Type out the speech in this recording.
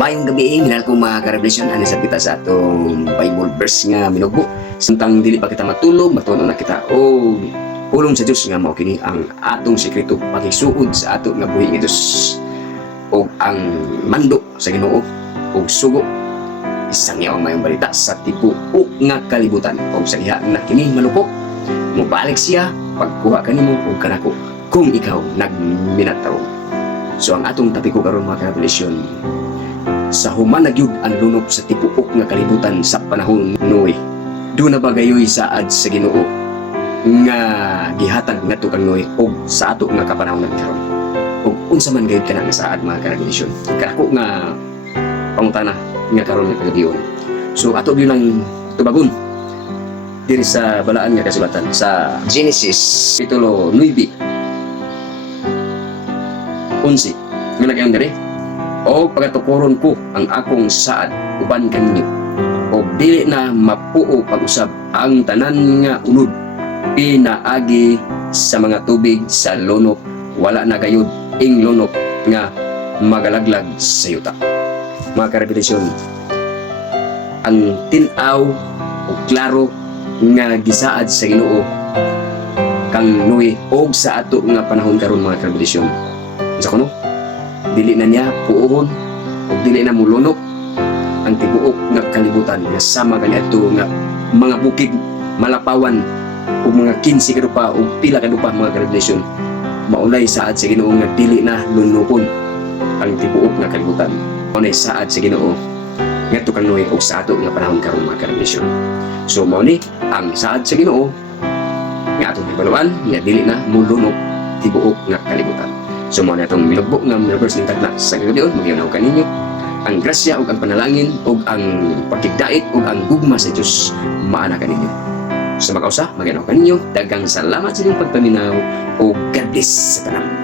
Mayong gabi, minahal kong mga karelasyon, ano sa kita sa atong Bible verse nga minugbo. Samtang dili pa kita matulog, matuno na kita. O pulong sa Diyos nga mao kini ang atong sekreto pagisuod sa ato nga buhi nga Diyos. O ang mando sa Ginoo o sugo isang yaong mayong balita sa tibuok nga kalibutan. O sa iha na kini malupok, mubalik siya pagkuha kanimo o kanako kung ikaw nagminataw. So ang atong tapiko karon mga karelasyon, sa human nagyud ang lunok sa tibuok nga kalibutan sa panahon Noe. Doon na bagayoy saad sa Ginoo nga gihatag ngadto kang Noe og sa ato nga kapanahon karon. Og unsa man gayud kana nga saad mga karelasyon. Kanako nga pangutana nga karon nga kagabion. So ato gyud lang tubagon diri sa balaan nga kasulatan sa Genesis kapitulo 9 11 nga nagayon diri. O pagatukuron ko ang akong saad uban kaninyo o dili na mapuo pag-usab ang tanan nga unod pinaagi sa mga tubig sa lunok, wala na gayud ing lunok nga magalaglag sa yuta. Mga karelasyon, ang tinaw o klaro nga gisaad sa Ginoo kang Noe og sa ato nga panahon karon mga karelasyon. Sa kuno dili na niya puuhon o dili na mulunok ang tibuok nga kalibutan nga sama kaniadto nga mga bukid, malapawan o mga 15 kadupa o pila kadupa mga karelasyon. Maulay saad sa Ginoo nga dili na lunupon ang tibuok nga kalibutan. Maulay saad sa Ginoo ngadto kang Noe og sa ato nga panahon karon mga karelasyon. So mao ni ang saad sa Ginoo nga atong hibaluan nga dili na mulunok tibuok nga kalibutan. So mo na itong minugbo nga reverse ng tagna sa gabion, magyunaw kaninyo ang grasya o ang panalangin o ang pagkigdait o ang gugma sa Diyos maana kaninyo. Sa makausa, magyunaw kaninyo, dagang salamat sa inyong pagpaminaw o God bless sa tanan.